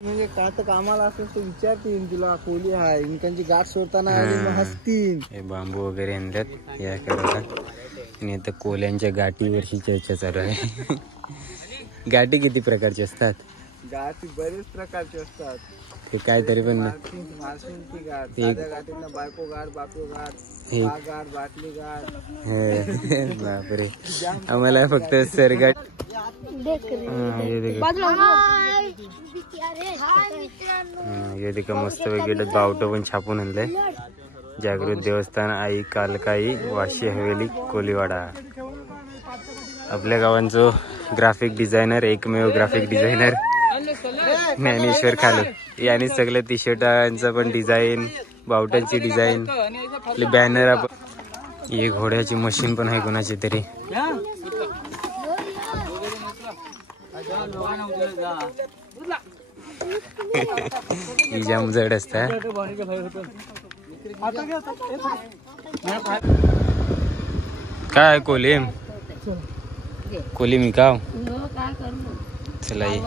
म्हणजे का तर कामाला असेल तर विचारतील तुला कोली आहे इनकांची गाठ सोडताना हसतील. हे बांबू वगैरे आणतात या करायला आणि आता कोल्यांच्या गाठीवरची चर्चा चालू आहे. गाठी किती प्रकारचे असतात? गाठी बरेच प्रकारचे असतात. ते काय तरी पण मार्शिंगची गाठ, साध्या गाठींना बायको गाठ, बापू गाठ, गाठ, बाटली गाठ. बापरे, आम्हाला फक्त सरगाठ. हे देखा मस्त वगैरे बावटं पण छापून आणलंय. जागृत देवस्थान, आई कालकाई, वाशी हवेली, कोलीवाडा. आपल्या गावांचो ग्राफिक डिझायनर, एकमेव ग्राफिक डिझायनर ज्ञानेश्वर खालू यांनी सगळ्या टी शर्टांचं पण डिझाईन, बावटांची डिझाईन, बॅनर. हे घोड्याची मशीन पण आहे कोणाची तरी. जाम जड असता. काय कोलिम कोलिम का चला ये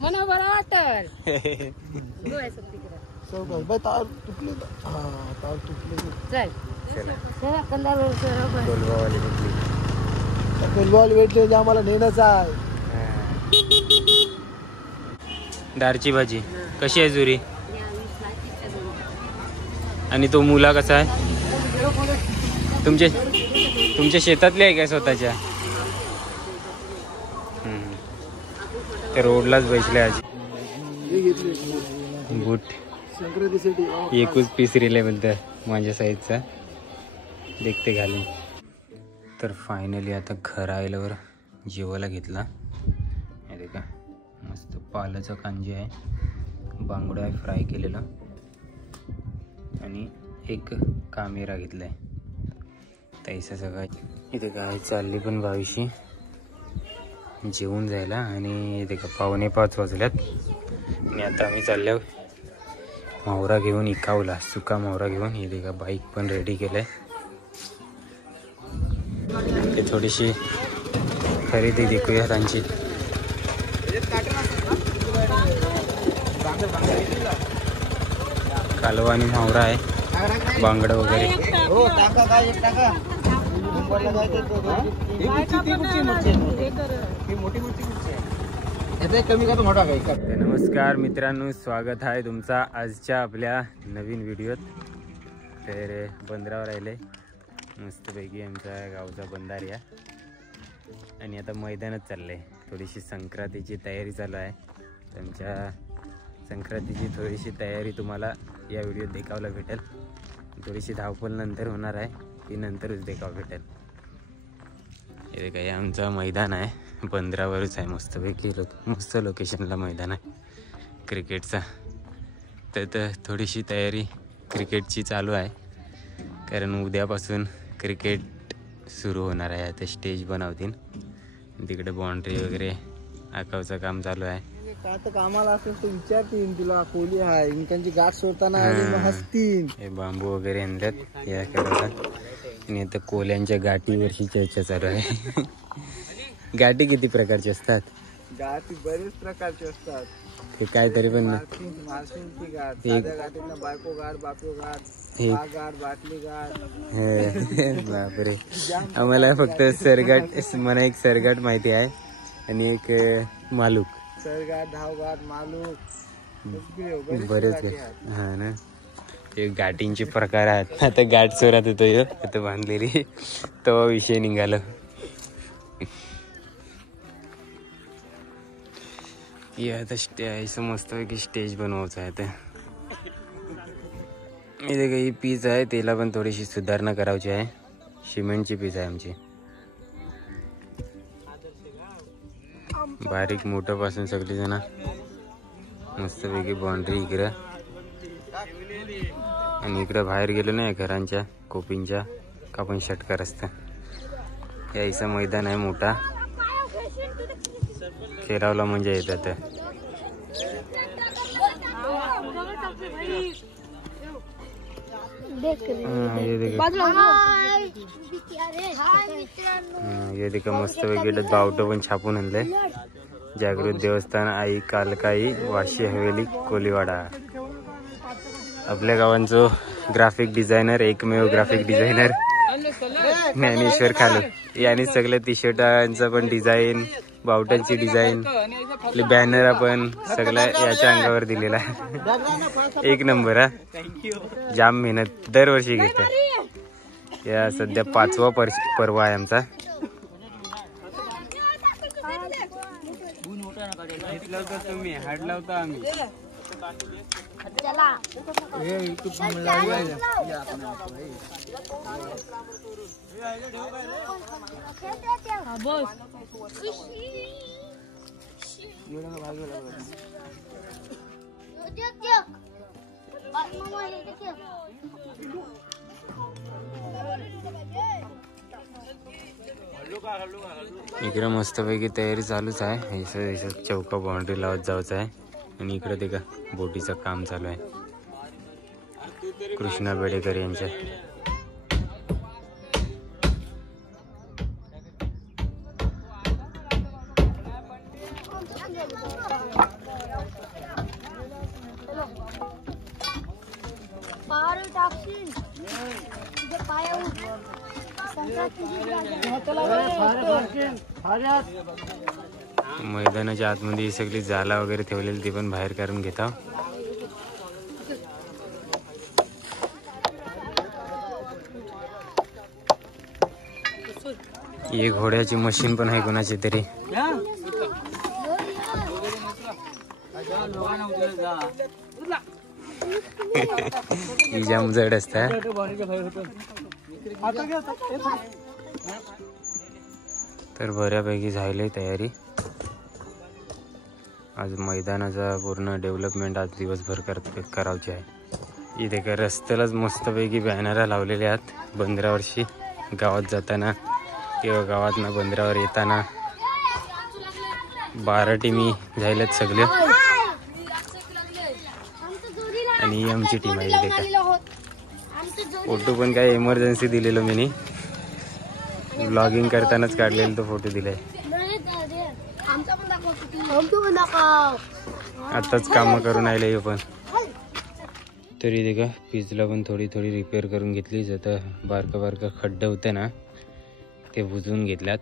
मला बरं वाटल. आम्हाला नेणंच आहे. दारची भाजी कशी आहे जुरी? आणि तो मुला कसा आहे? तुमच्या शेतातली आहे काय स्वतःच्या? ते रोडलाच बसले आज. बूट एकच पीस रिले म्हणतात माझ्या साईजचा, देखते घालून. तर फायनली आता घर आल्यावर जेवायला घेतला. हे का मस्त पालाचं कांजी आहे, बांगडा आहे फ्राय केलेला, आणि एक कामेरा घेतलाय. तैसा सगळं इथे काय चालली पण भावीशी जेवून जायला. आणि इथे का 4:45 वाजल्यात. आणि आता आम्ही चाललो मावरा घेऊन इकावला, सुका मावरा घेऊन. इथे का बाईक पण रेडी केलंय. ते थोडीशी खरेदी देखूया त्यांची. कालवा आणि मावरा आहे, बांगडा वगैरे. नमस्कार मित्रांनो, स्वागत आहे तुमचा आजच्या आपल्या नवीन व्हिडिओत. तर बंदरावर राहिले मस्तपैकी आमच्या गावचा बंधाऱ्या. आणि आता मैदानात चाललंय. थोडीशी संक्रांतीची तयारी चालू आहे. तुमच्या संक्रांतीची थोडीशी तयारी तुम्हाला या व्हिडिओत देखावला भेटेल. थोडीशी धावपळ नंतर होणार आहे, ती नंतरच देखावं भेटेल. हे काही आमचं मैदान आहे, बंदरावरच आहे. मस्तपैकी मस्त लोकेशनला मैदान आहे क्रिकेटचा. तर थोडीशी तयारी क्रिकेटची चालू आहे, कारण उद्यापासून क्रिकेट सुरू होणार आहे. आता स्टेज बनवतील, तिकडे बाउंड्री वगैरे आकावचं काम चालू आहे. का तर कामाला असेल तर विचारतील तुला कोली आहे इनकांची गाठ सोडताना हसतील. हे बांबू वगैरे आणतात या करायला. आणि आता कोल्यांच्या गाठीवरची चर्चा चालू आहे. गाठी किती प्रकारचे असतात? गाठी बरेच प्रकारचे असतात. ते काय तरी पण मार्शिंगची गाठ, साध्या गाठींना बायको गाठ, बापू गाठ, गाठ, बाटली गाठ. बापरे, आम्हाला फक्त सरगाठ, मला एक सरगाठ माहिती आहे आणि एक मालूक. सरगाठ, धावगाठ, मालूक बरेच. हा ना, हे गाठींचे प्रकार आहेत. आता गाठ चोरात येतो आता बांधलेली, तो विषय निघाला. आता असं मस्तपैकी स्टेज बनवायचं आहे. आता इथे काही पीच आहे, त्याला पण थोडीशी सुधारणा करायची आहे. सिमेंटची पीच आहे आमची. बारीक मोठं पासून सगळी जण मस्तपैकी बाउंड्री इकडं. आणि इकडं बाहेर गेलो नाही घरांच्या कोपींच्या का पण षटकार असतं. यायचं मैदान आहे मोठा, खेळावला म्हणजे येतात. हे देखा मस्त वगैरे बावटं पण छापून आणलंय. जागृत देवस्थान, आई कालकाई, वाशी हवेली, कोलीवाडा. आपल्या गावांचो ग्राफिक डिझायनर, एकमेव ग्राफिक डिझायनर ज्ञानेश्वर खालू यांनी सगळं टी शर्टांचं पण डिझाईन, बावटांची डिझाईन, आपले बॅनर आपण सगळं याच्या अंगावर दिलेला आहे. एक नंबर हा. जाम मेहनत दरवर्षी घेतात. या सध्या 5वा पर्व आहे आमचा. तुम्ही हाड लावता आम्ही इकडे मस्तपैकी तयारी चालूच आहे. चौका बाउंड्री लावत जायचं आहे. आणि इकडे ते का बोटीचं काम चालू आहे कृष्णा बेडेकर यांच्या. मैदानाच्या आतमध्ये सगळी जाला वगैरे ठेवलेली ती पण बाहेर काढून घेता. ही घोड्याची मशीन पण आहे कोणाची तरी. ही जाम जड असता. तर बऱ्यापैकी झाली तयारी. आज मैदानाचा पूर्ण डेव्हलपमेंट आज दिवसभर करायची आहे. इथे का रस्त्यालाच मस्तपैकी बॅनर लावलेले आहेत. बंदरावरशी गावात जाताना किंवा गावातनं बंदरावर येताना 12 टीमी झाल्यात सगळे. आणि आमची टीम आहे इथे का. फोटो पण काय इमर्जन्सी दिलेलो मी, व्लॉगिंग करतानाच काढलेला तो फोटो दिलाय. आताच काम करून आले पण. तरी इथे का पिजला पण थोडी रिपेअर करून घेतली. आता बारका खड्डे होते ना ते बुजवून घेतल्यात.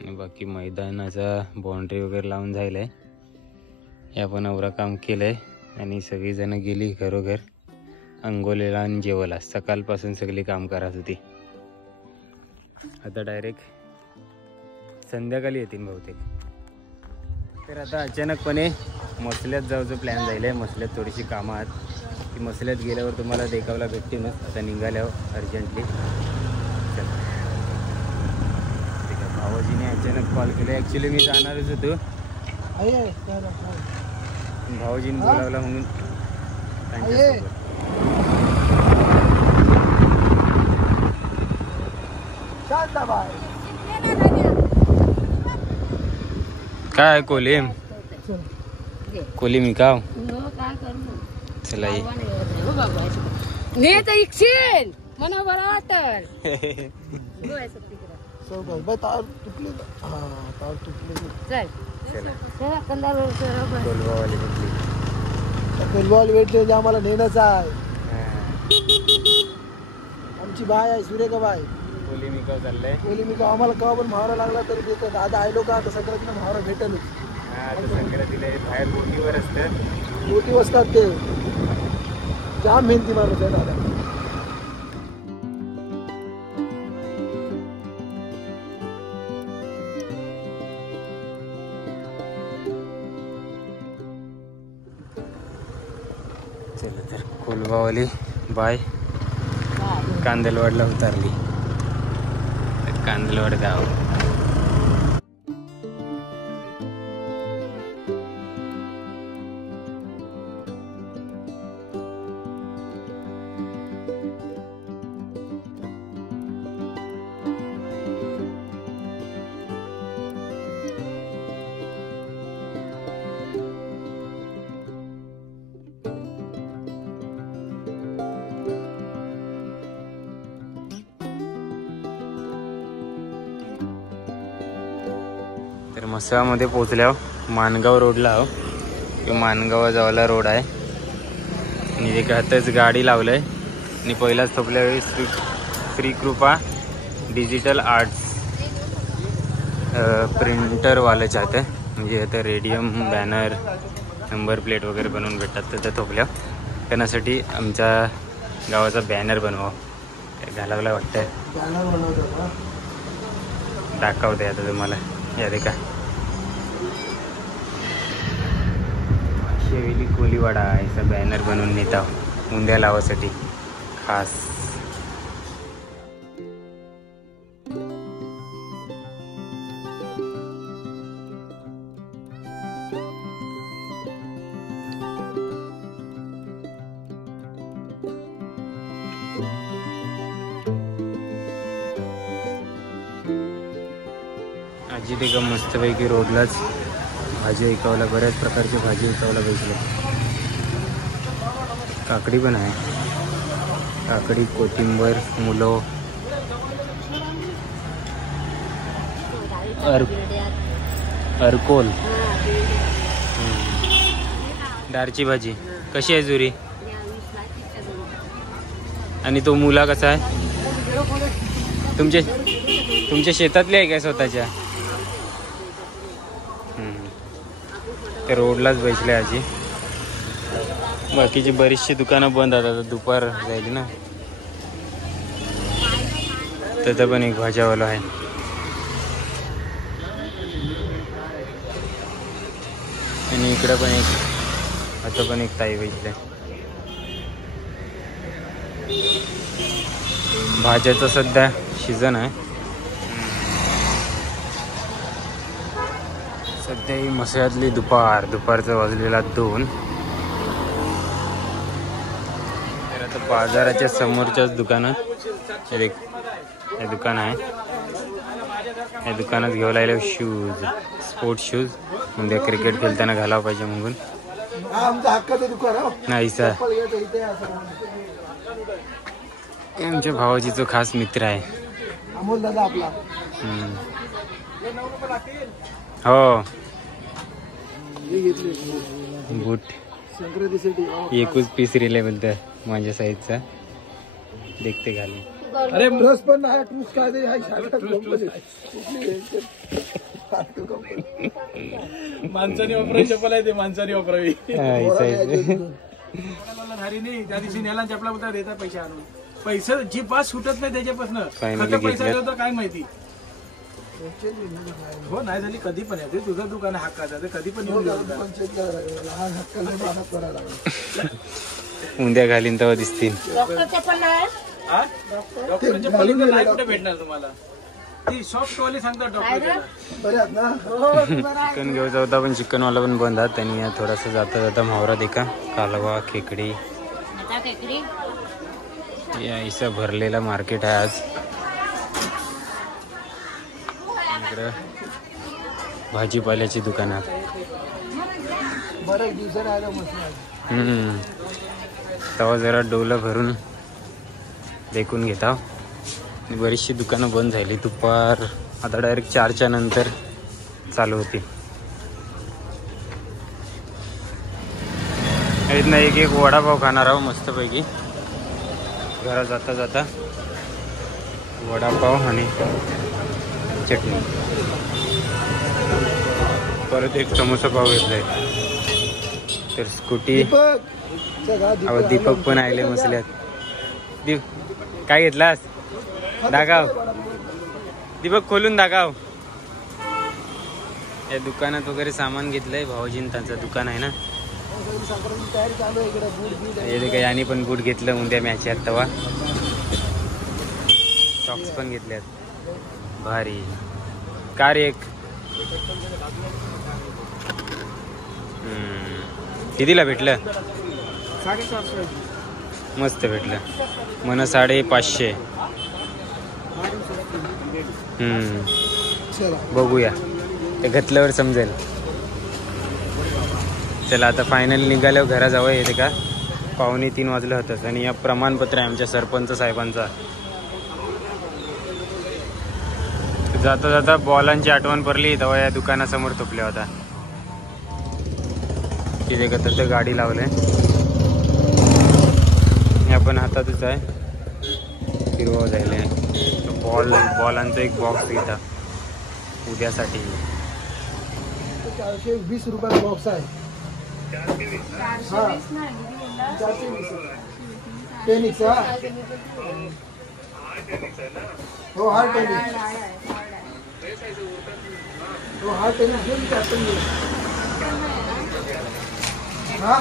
आणि बाकी मैदानाचा बाउंड्री वगैरे लावून झालाय. हे आपण अवरा काम केलंय. आणि सगळीजण गेली घरोघर अंघोळीला आणि जेवायला. सकाळपासून सगळी काम करत होती. आता डायरेक्ट संध्याकाळी येतील बहुतेक. तर आता अचानकपणे मसल्यात जायचं प्लॅन झालं. मसल्यात थोडीशी कामं आहेत. ती मसल्यात गेल्यावर तुम्हाला देखावला भेटते ना. आता निघाल्यावर अर्जंटली. भावाजीने अचानक कॉल केला. ॲक्च्युली मी जाणारच होतो. भावाजीने बोलावला म्हणून त्यांच्यासोबत. काय कोलिम कोलिम का चला ये मना बरा वाटल. कोलवाल भेटले जे आम्हाला नेणंच आहे. आमची बाय आहे सुरेखा बाय. कोलिमिका चाललंय. कोलिमिका आम्हाला केव्हा पण महारा लागला तरी देतो. दादा आयलो का आता संक्रांतीला महारा भेटेल. संक्रांतीला बाहेर बोटीवर असतात. बोटी असतात ते. जाम मेहनती माणूस आहे दादा. चला तर कोलवावाली बाय कांदलवाडला उतरली. कांदलवाड गाव. तर मसामध्ये पोचल्यावर मानगाव रोडला आहो किंवा मानगाव जावाला रोड आहे आणि एक हातच गाडी लावलं आहे आणि पहिलाच थोपल्या वेळी श्री कृपा डिजिटल आर्ट्स प्रिंटरवालं चाहते म्हणजे आता रेडियम बॅनर नंबर प्लेट वगैरे बनवून भेटतात तर त्या थोपल्या करण्यासाठी आमच्या गावाचा बॅनर बनवावं घालावला वाटतंय दाखवते आता तुम्हाला या देखा शेवेली कोलीवाडा ऐसा बॅनर बनवून नेता उंद्या लावासाठी खास आजी ते का मस्तपैकी रोडलाच भाजी ऐकावला बऱ्याच प्रकारची भाजी ऐकावला भेटले काकडी पण आहे काकडी कोथिंबर मुलो अर्कोल दारची भाजी कशी आहे जुरी आणि तो मुला कसा आहे तुमच्या शेतातले आहे काय स्वतःच्या त्या रोडलाच बैसले आजी बाकीची बरीचशी दुकानं बंद आता दुपार जाईल ना तर पण एक भाज्यावाला आहे आणि इकडं पण एक आता पण एक ताई बैसले भाज्याचं सध्या सीझन आहे सध्या ही मसळ्यातली दुपारचं वाजलेला 2 तर आता बाजाराच्या समोरच्याच दुकानात हे दुकान आहे या दुकानात घेऊन राहिले शूज स्पोर्ट्स शूज म्हणजे क्रिकेट खेळताना घालावं पाहिजे म्हणून नाही सर आमच्या भावाची तो खास मित्र आहे अमोल दादा आपला हो बूट संक्रांतीसाठी एकच पीस रिले बोलतं माझ्या साईजचा देखते घालून अरे ट्रूस पण आहे ट्रूस काय ते माणसाने वापरावी चप्पल आहे ते माणसाने वापरावी धारी नाही त्या दिवशी नेला चपला बोलता देता पैसे आणून पैसे जी पास सुटत नाही त्याच्यापासून पैसा होता काय माहिती हो नाही झाली कधी पण येते तुझं दुकान हक्काचं कधी पण येऊन उद्या घालीन तेव्हा दिसतील कुठे भेटणार तुम्हाला ती सॉफ्ट वाले सांगतात डॉक्टर चिकन घेऊ जाता पण चिकनवाला पण बंद आहे त्यांनी थोडासा जाता जाता मावरा देखा कालवा खेकडी ऐसा भरलेला मार्केट आहे आज इकडं भाजीपाल्याची दुकानात तेव्हा जरा डोलं भरून देखून घेता बरीचशी दुकानं बंद झाली दुपार आता डायरेक्ट 4च्या नंतर चालू होती इथनं एक वडापाव खाणार आहो मस्तपैकी घरात जाता जाता वडापाव आणि चटणी परत एक समोसा पाव घेतलाय तर स्कूटी दीपक पण आले मसल्यात काय घेतलास दागाव दीपक खोलून दागाव या दुकानात वगैरे सामान घेतलंय भाऊजीन त्यांचं दुकान आहे ना काही आणि पण बूट घेतलं उद्या मॅच आहेत तेव्हा सॉक्स पण घेतल्यात भारी कार एक कितीला भेटलं 450 मस्त भेटलं मन 550 बघूया ते घेतल्यावर समजेल चला आता फायनल निघाल्यावर घराजवळ येते का 2:45 वाजलं होतं आणि या प्रमाणपत्र आहे आमच्या सरपंच साहेबांचा जाता जाता बॉलांची आठवण पडली तेव्हा या दुकानासमोर थोपल्या होता तिथे तर गाडी लावलंय. हे आपण हातातच आहे फिरवा जायला. बॉलांचा एक बॉक्स घेता उद्यासाठी. 420 रुपये बॉक्स आहे. 420 टेनिक्स. हो हा टेनिक्स. हो हा टेनिक्स घेऊन कॅप्टन घेऊ. हा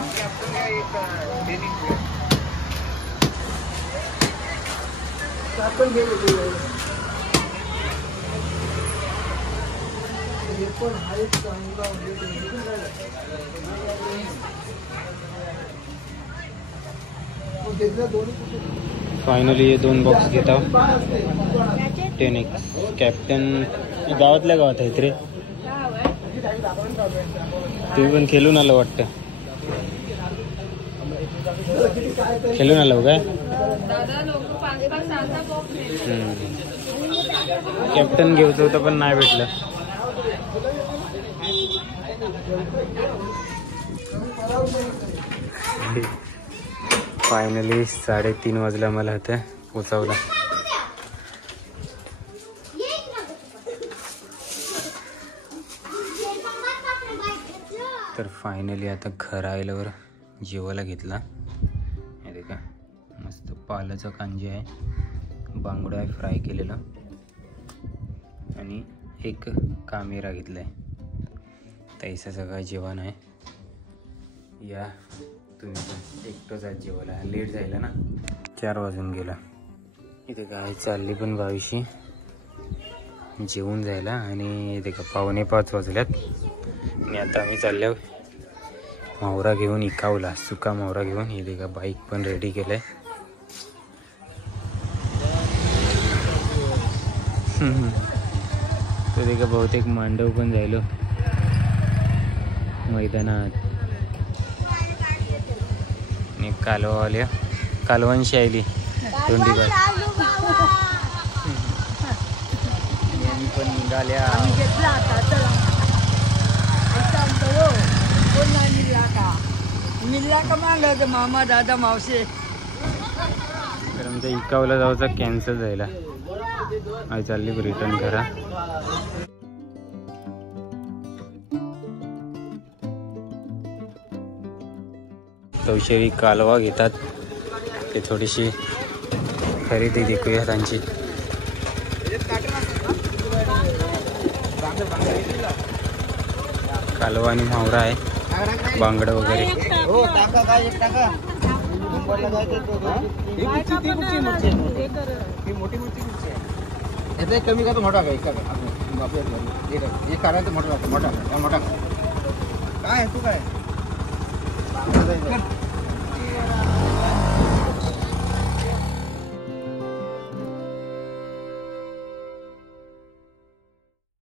कॅप्टन घेऊ. हे पण हा एक चांगला फायनली हे 2 बॉक्स घेता. टेनिक्स कॅप्टन गावातल्या गावात आहेत रे. तुम्ही पण खेळून आलो वाटतं. खेळून आलो काय? कॅप्टन घ्यायचं होतं पण नाही भेटलं. फायनली 3:30 वाजला मला इथं पोचवला. तर फायनली आता घर आल्यावर जेवायला घेतला. हे का मस्त पालाचं कांजे आहे, बांगडा आहे फ्राय केलेलं आणि एक कामेरा घेतलाय. तैसा सगळं जेवण आहे. या तुम्ही पण एकटंच आज जेवायला. लेट जायला ना, 4 वाजून गेला. इथे काय चालली पण 22शी जेवून जायला. आणि इथे का 4:45 वाजल्यात. आणि आता आम्ही चाललो मावरा घेऊन इकावला, सुका मावरा घेऊन. इथे का बाईक पण रेडी केलंय. तिथे का बहुतेक मांडव पण जायलो मैदानात. आणि कालवाल्या कालवणशी आली तोंडीवर. पण निघाल्या. मामा दादा मावशी. तर आमच्या इकावला जायचा कॅन्सल झाला. आई चालली रिटर्न करा. तवशेरी कालवा घेतात ते. थोडीशी खरेदी देखूया त्यांची. कालवा आणि मावरा आहे, बांगड वगैरे. कमी का तो मोठा काय करायचं मोठा मोठा मोठा काय तू काय